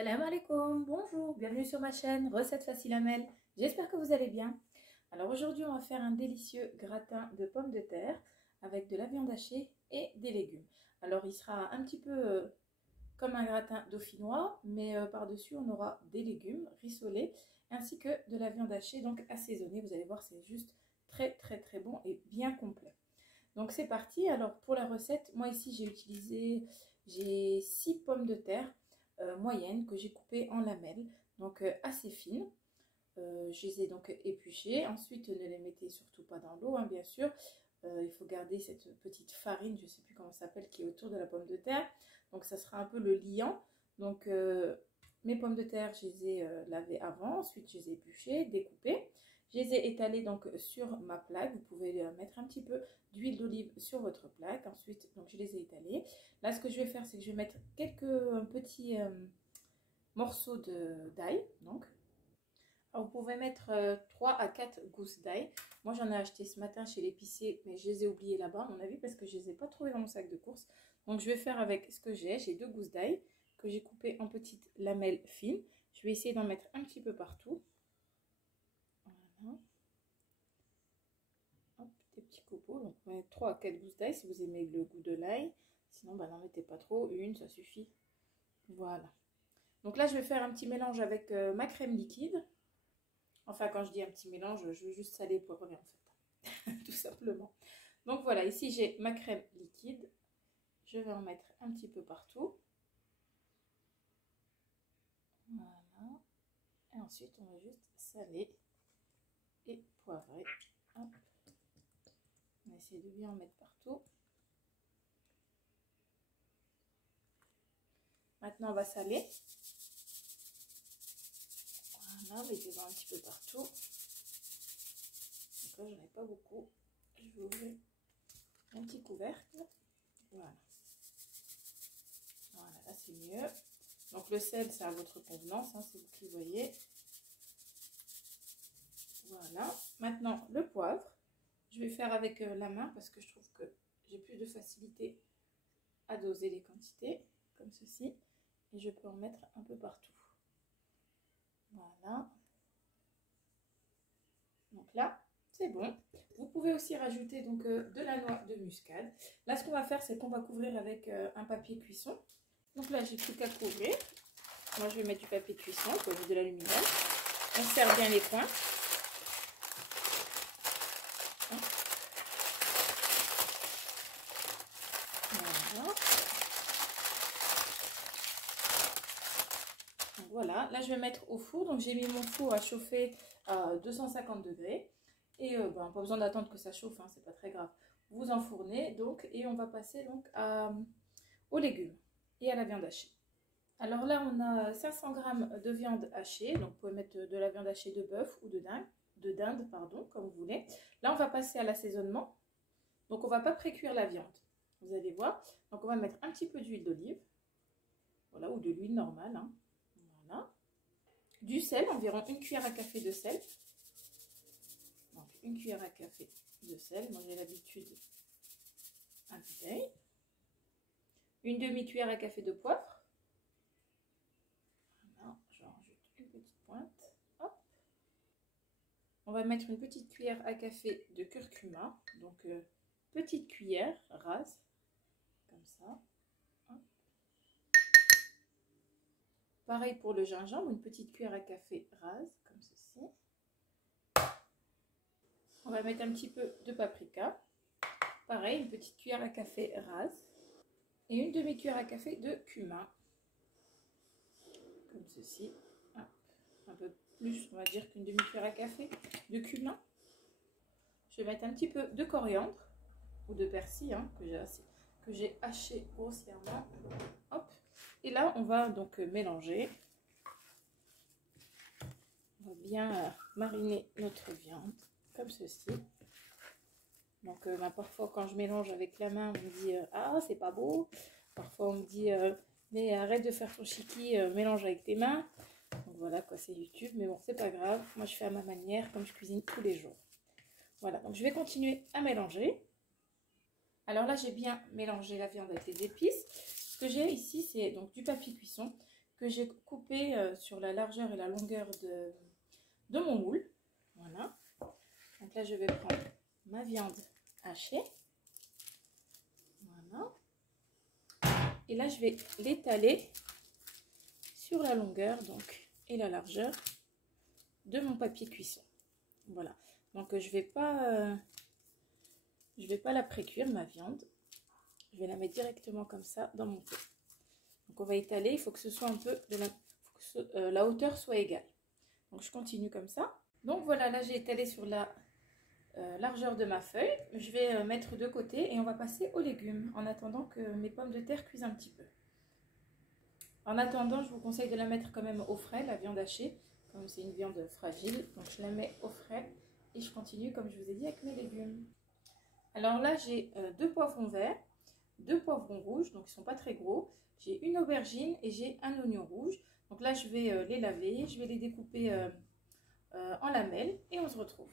Salam alaikum, bonjour, bienvenue sur ma chaîne Recettes Faciles Amel. J'espère que vous allez bien. Alors aujourd'hui on va faire un délicieux gratin de pommes de terre avec de la viande hachée et des légumes. Alors il sera un petit peu comme un gratin dauphinois, mais par-dessus on aura des légumes rissolés ainsi que de la viande hachée, donc assaisonnée. Vous allez voir, c'est juste très bon et bien complet. Donc c'est parti. Alors pour la recette, moi ici j'ai 6 pommes de terre moyennes que j'ai coupées en lamelles, donc assez fines. Je les ai donc épluchées. Ensuite, ne les mettez surtout pas dans l'eau, hein, bien sûr. Il faut garder cette petite farine, je ne sais plus comment ça s'appelle, qui est autour de la pomme de terre. Donc ça sera un peu le liant. Donc mes pommes de terre, je les ai lavées avant. Ensuite, je les ai épluchées, découpées. Je les ai étalées donc sur ma plaque. Vous pouvez mettre un petit peu d'huile d'olive sur votre plaque. Ensuite, donc je les ai étalées. Là, ce que je vais faire, c'est que je vais mettre quelques petits morceaux d'ail. Donc, alors, vous pouvez mettre 3 à 4 gousses d'ail. Moi, j'en ai acheté ce matin chez l'épicier, mais je les ai oubliées là-bas, à mon avis, parce que je ne les ai pas trouvées dans mon sac de course. Donc, je vais faire avec ce que j'ai. J'ai 2 gousses d'ail que j'ai coupées en petites lamelles fines. Je vais essayer d'en mettre un petit peu partout. Voilà. Hop, des petits copeaux. Donc, vous mettez 3 à 4 gousses d'ail si vous aimez le goût de l'ail. Sinon, bah, n'en mettez pas trop. Une, ça suffit. Voilà. Donc là, je vais faire un petit mélange avec ma crème liquide. Enfin, quand je dis un petit mélange, je veux juste saler et poivrer en fait, tout simplement. Donc voilà, ici j'ai ma crème liquide. Je vais en mettre un petit peu partout. Voilà. Et ensuite, on va juste saler et poivrer. Hop. On va essayer de bien en mettre partout. Maintenant, on va saler. Voilà, mettez-en un petit peu partout. Donc là, j'en ai pas beaucoup. Je vais ouvrir un petit couvercle. Voilà. Voilà, là c'est mieux. Donc le sel, c'est à votre convenance, hein, c'est vous qui voyez. Voilà. Maintenant, le poivre. Je vais faire avec la main parce que je trouve que j'ai plus de facilité à doser les quantités, comme ceci. Et je peux en mettre un peu partout. Voilà. Donc là, c'est bon. Vous pouvez aussi rajouter donc de la noix de muscade. Là, ce qu'on va faire, c'est qu'on va couvrir avec un papier cuisson. Donc là, j'ai plus qu'à couvrir. Moi, je vais mettre du papier de cuisson, comme de l'aluminium. On serre bien les coins. Voilà. Donc voilà, là je vais mettre au four. Donc j'ai mis mon four à chauffer à 250 degrés. Et pas besoin d'attendre que ça chauffe, hein, c'est pas très grave. Vous enfournez donc et on va passer donc aux légumes et à la viande hachée. Alors là, on a 500 g de viande hachée. Donc, vous pouvez mettre de la viande hachée de bœuf ou de dinde, pardon, comme vous voulez. Là, on va passer à l'assaisonnement. Donc, on ne va pas précuire la viande. Vous allez voir. Donc, on va mettre un petit peu d'huile d'olive. Voilà, ou de l'huile normale. Hein. Voilà. Du sel, environ une cuillère à café de sel. Donc, une cuillère à café de sel. Moi, j'ai l'habitude à bouteille. Une demi-cuillère à café de poivre. On va mettre une petite cuillère à café de curcuma, donc petite cuillère rase, comme ça. Hop. Pareil pour le gingembre, une petite cuillère à café rase, comme ceci. On va mettre un petit peu de paprika. Pareil, une petite cuillère à café rase. Et une demi-cuillère à café de cumin, comme ceci. Hop. Un peu plus, on va dire qu'une demi-cuillère à café de cumin. Je vais mettre un petit peu de coriandre ou de persil, hein, que j'ai haché grossièrement. Hop. Et là, on va donc mélanger. On va bien mariner notre viande, comme ceci. Donc, parfois, quand je mélange avec la main, on me dit ah, c'est pas beau. Parfois, on me dit mais arrête de faire ton chiki, mélange avec tes mains. Donc, voilà, quoi, c'est YouTube. Mais bon, c'est pas grave. Moi, je fais à ma manière, comme je cuisine tous les jours. Voilà, donc je vais continuer à mélanger. Alors là, j'ai bien mélangé la viande avec les épices. Ce que j'ai ici, c'est donc du papier cuisson que j'ai coupé sur la largeur et la longueur de mon moule. Voilà. Donc là, je vais prendre ma viande hachée. Voilà. Et là, je vais l'étaler sur la longueur donc, et la largeur de mon papier cuisson. Voilà. Donc, je vais pas la pré-cuire, ma viande. Je vais la mettre directement comme ça dans mon pot. Donc, on va étaler. Il faut que ce soit un peu la hauteur soit égale. Donc, je continue comme ça. Donc, voilà, là, j'ai étalé sur la largeur de ma feuille. Je vais mettre de côté et on va passer aux légumes en attendant que mes pommes de terre cuisent un petit peu. En attendant, je vous conseille de la mettre quand même au frais, la viande hachée, comme c'est une viande fragile. Donc, je la mets au frais et je continue, comme je vous ai dit, avec mes légumes. Alors là, j'ai 2 poivrons verts, 2 poivrons rouges, donc ils ne sont pas très gros. J'ai une aubergine et j'ai un oignon rouge. Donc là, je vais les laver, je vais les découper en lamelles et on se retrouve.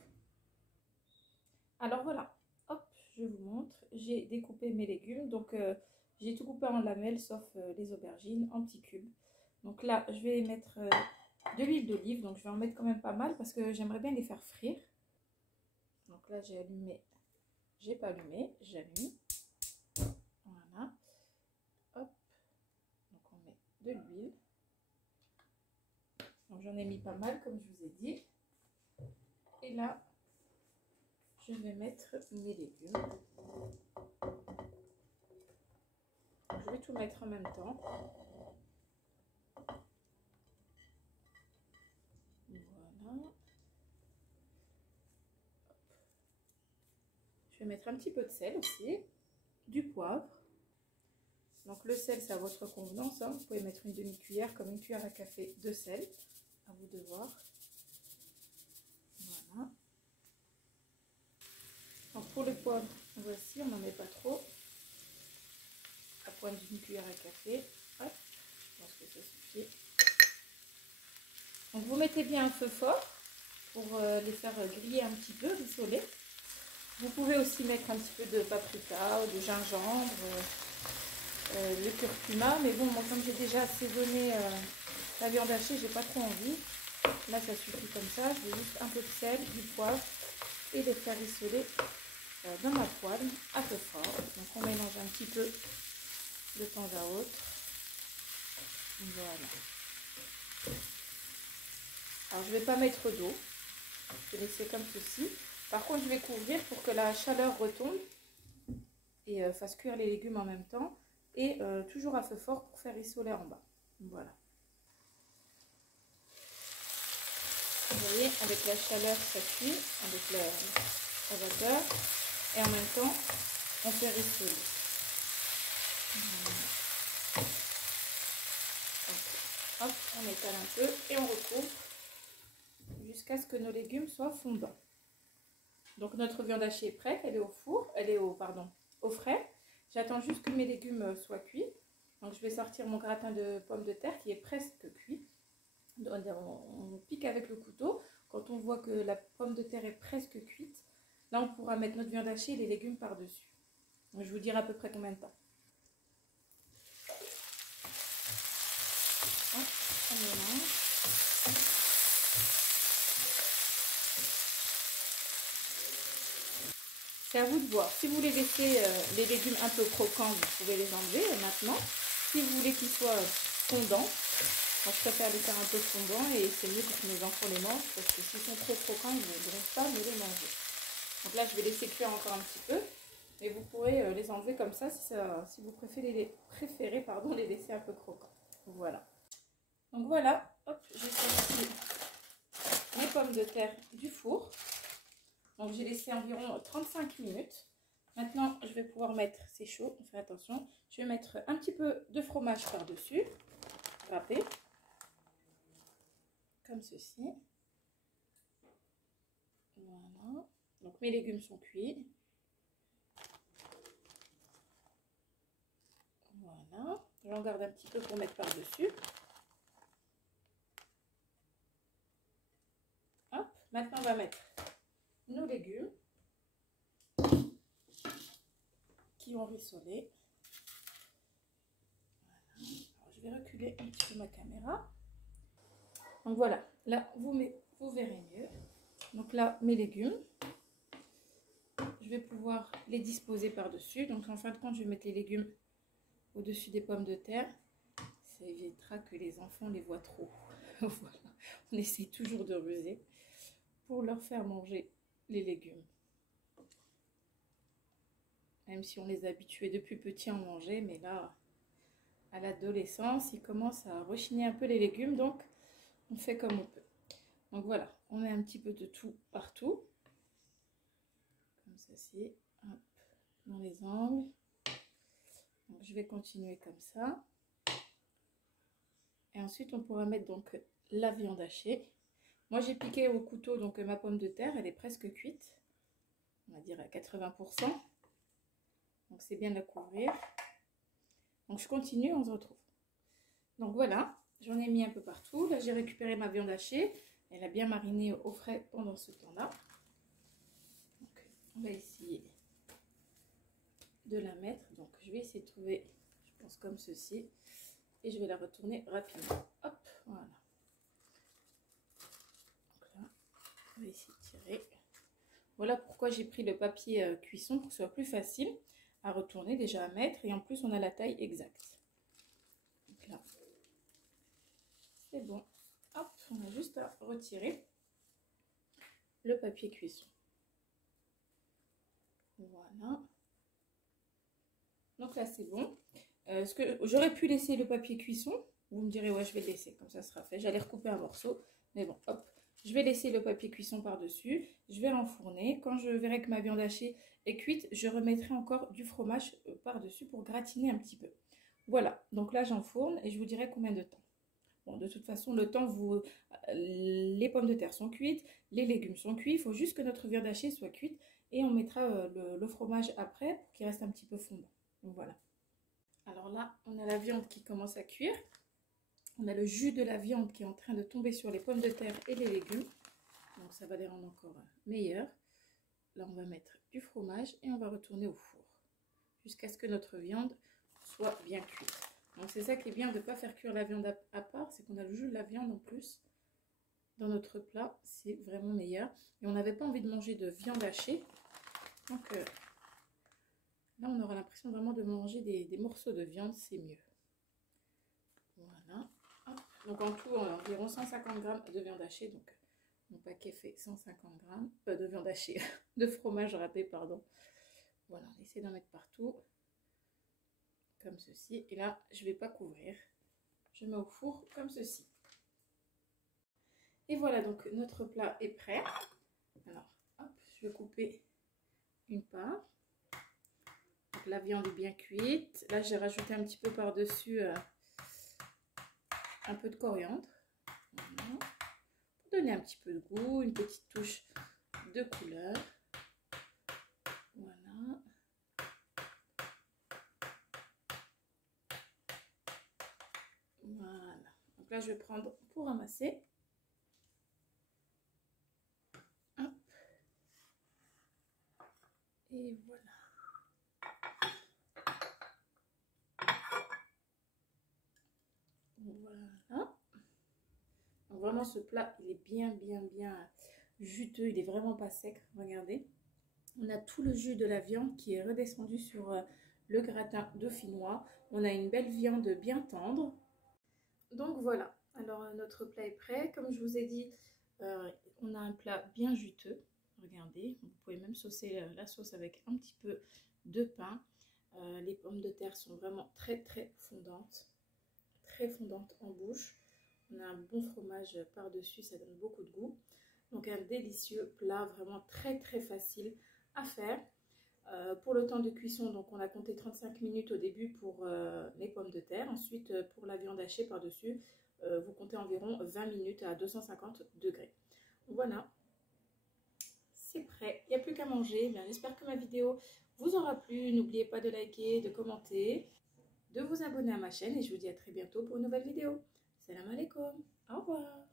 Alors voilà, hop, je vous montre. J'ai découpé mes légumes, donc j'ai tout coupé en lamelles sauf les aubergines en petits cubes. Donc là, je vais mettre de l'huile d'olive, donc je vais en mettre quand même pas mal parce que j'aimerais bien les faire frire. Donc là, j'ai allumé, j'ai pas allumé, j'allume. Voilà, hop, donc on met de l'huile. Donc j'en ai mis pas mal comme je vous ai dit. Et là, je vais mettre mes légumes. Je vais tout mettre en même temps. Voilà. Je vais mettre un petit peu de sel aussi, du poivre. Donc le sel, c'est à votre convenance, hein. Vous pouvez mettre une demi-cuillère comme une cuillère à café de sel, à vous de voir. Voilà. Donc pour le poivre, voici, on n'en met pas trop. À pointe d'une cuillère à café. Hop, je pense que ça suffit. Donc vous mettez bien un feu fort pour les faire griller un petit peu, rissoler. Vous pouvez aussi mettre un petit peu de paprika ou de gingembre. Le curcuma, mais bon, moi comme j'ai déjà assaisonné la viande hachée, j'ai pas trop envie. Là ça suffit comme ça, je vais juste un peu de sel, du poivre et les faire rissoler dans ma poêle à peu fort. Donc on mélange un petit peu de temps à autre. Voilà. Alors je vais pas mettre d'eau, je vais laisser comme ceci. Par contre je vais couvrir pour que la chaleur retombe et fasse cuire les légumes en même temps. Et toujours à feu fort pour faire rissoler en bas. Voilà. Vous voyez, avec la chaleur, ça cuit, avec la vapeur. Et en même temps, on fait rissoler. Hop, on étale un peu et on recouvre jusqu'à ce que nos légumes soient fondants. Donc notre viande hachée est prête, elle est au four, elle est au frais. J'attends juste que mes légumes soient cuits. Donc je vais sortir mon gratin de pommes de terre qui est presque cuit. On pique avec le couteau. Quand on voit que la pomme de terre est presque cuite, là on pourra mettre notre viande hachée et les légumes par-dessus. Je vous dirai à peu près combien de temps. Hop, on mélange. C'est à vous de voir. Si vous voulez laisser les légumes un peu croquants, vous pouvez les enlever maintenant. Si vous voulez qu'ils soient fondants, moi je préfère les faire un peu fondants et c'est mieux pour que mes enfants les mangent parce que s'ils sont trop croquants, ils ne voudront pas me les manger. Donc là, je vais laisser cuire encore un petit peu, mais vous pourrez les enlever comme ça si vous préférez les laisser un peu croquants. Voilà. Donc voilà, hop, j'ai sorti mes pommes de terre du four. Donc j'ai laissé environ 35 minutes. Maintenant, je vais pouvoir mettre, c'est chaud, on fait attention. Je vais mettre un petit peu de fromage par-dessus, râpé, comme ceci. Voilà. Donc mes légumes sont cuits. Voilà. J'en garde un petit peu pour mettre par-dessus. Hop. Maintenant, on va mettre nos légumes qui ont rissolé. Voilà. Alors, je vais reculer un petit peu ma caméra. Donc voilà, là vous verrez mieux. Donc là, mes légumes, je vais pouvoir les disposer par-dessus. Donc en fin de compte, je vais mettre les légumes au-dessus des pommes de terre. Ça évitera que les enfants les voient trop. Voilà, on essaie toujours de ruser pour leur faire manger les légumes. Même si on les a habitués depuis petits à en manger, mais là, à l'adolescence, ils commencent à rechigner un peu les légumes, donc on fait comme on peut. Donc voilà, on met un petit peu de tout partout, comme ceci, hop, dans les angles. Donc je vais continuer comme ça. Et ensuite, on pourra mettre donc la viande hachée. Moi, j'ai piqué au couteau donc ma pomme de terre, elle est presque cuite, on va dire à 80%. Donc c'est bien de la couvrir. Donc je continue, on se retrouve. Donc voilà, j'en ai mis un peu partout. Là, j'ai récupéré ma viande hachée. Elle a bien mariné au frais pendant ce temps-là. Donc on va essayer de la mettre. Donc je vais essayer de trouver, je pense comme ceci. Et je vais la retourner rapidement. Hop, voilà. Donc là, on va essayer de tirer. Voilà pourquoi j'ai pris le papier cuisson pour que ce soit plus facile à retourner, déjà à mettre, et en plus on a la taille exacte. Donc là, c'est bon. Hop, on a juste à retirer le papier cuisson. Voilà. Donc là, c'est bon. Ce que j'aurais pu laisser le papier cuisson, vous me direz, ouais, je vais le laisser, comme ça sera fait. J'allais recouper un morceau, mais bon, hop. Je vais laisser le papier cuisson par-dessus. Je vais l'enfourner. Quand je verrai que ma viande hachée est cuite, je remettrai encore du fromage par-dessus pour gratiner un petit peu. Voilà, donc là, j'enfourne et je vous dirai combien de temps. Bon, de toute façon, le temps, les pommes de terre sont cuites, les légumes sont cuits. Il faut juste que notre viande hachée soit cuite et on mettra le fromage après pour qu'il reste un petit peu fondant. Donc voilà. Alors là, on a la viande qui commence à cuire. On a le jus de la viande qui est en train de tomber sur les pommes de terre et les légumes. Donc ça va les rendre encore meilleurs. Là, on va mettre du fromage et on va retourner au four jusqu'à ce que notre viande soit bien cuite. Donc c'est ça qui est bien de ne pas faire cuire la viande à part, c'est qu'on a le jus de la viande en plus dans notre plat. C'est vraiment meilleur. Et on n'avait pas envie de manger de viande hachée. Donc là, on aura l'impression vraiment de manger des morceaux de viande, c'est mieux. Voilà. Hop. Donc en tout, on a environ 150 g de viande hachée. Donc mon paquet fait 150 g de viande hachée, de fromage râpé, pardon. Voilà, on essaie d'en mettre partout, comme ceci. Et là, je ne vais pas couvrir. Je mets au four comme ceci. Et voilà, donc notre plat est prêt. Alors, hop, je vais couper une part. Donc, la viande est bien cuite. Là, j'ai rajouté un petit peu par-dessus un peu de coriandre. Voilà. Pour donner un petit peu de goût, une petite touche de couleur. Voilà. Voilà. Donc là, je vais prendre pour ramasser. Hop. Et voilà. Voilà. Donc vraiment, ce plat, il est bien juteux. Il est vraiment pas sec. Regardez. On a tout le jus de la viande qui est redescendu sur le gratin dauphinois. On a une belle viande bien tendre. Donc voilà. Alors notre plat est prêt. Comme je vous ai dit, on a un plat bien juteux. Regardez. Vous pouvez même saucer la sauce avec un petit peu de pain. Les pommes de terre sont vraiment très fondantes. Très fondantes en bouche. On a un bon fromage par-dessus, ça donne beaucoup de goût. Donc un délicieux plat, vraiment très facile à faire. Pour le temps de cuisson, donc on a compté 35 minutes au début pour les pommes de terre. Ensuite, pour la viande hachée par-dessus, vous comptez environ 20 minutes à 250 degrés. Voilà, c'est prêt. Il n'y a plus qu'à manger. J'espère que ma vidéo vous aura plu. N'oubliez pas de liker, de commenter, de vous abonner à ma chaîne. Et je vous dis à très bientôt pour une nouvelle vidéo. Salam alaikum. Au revoir.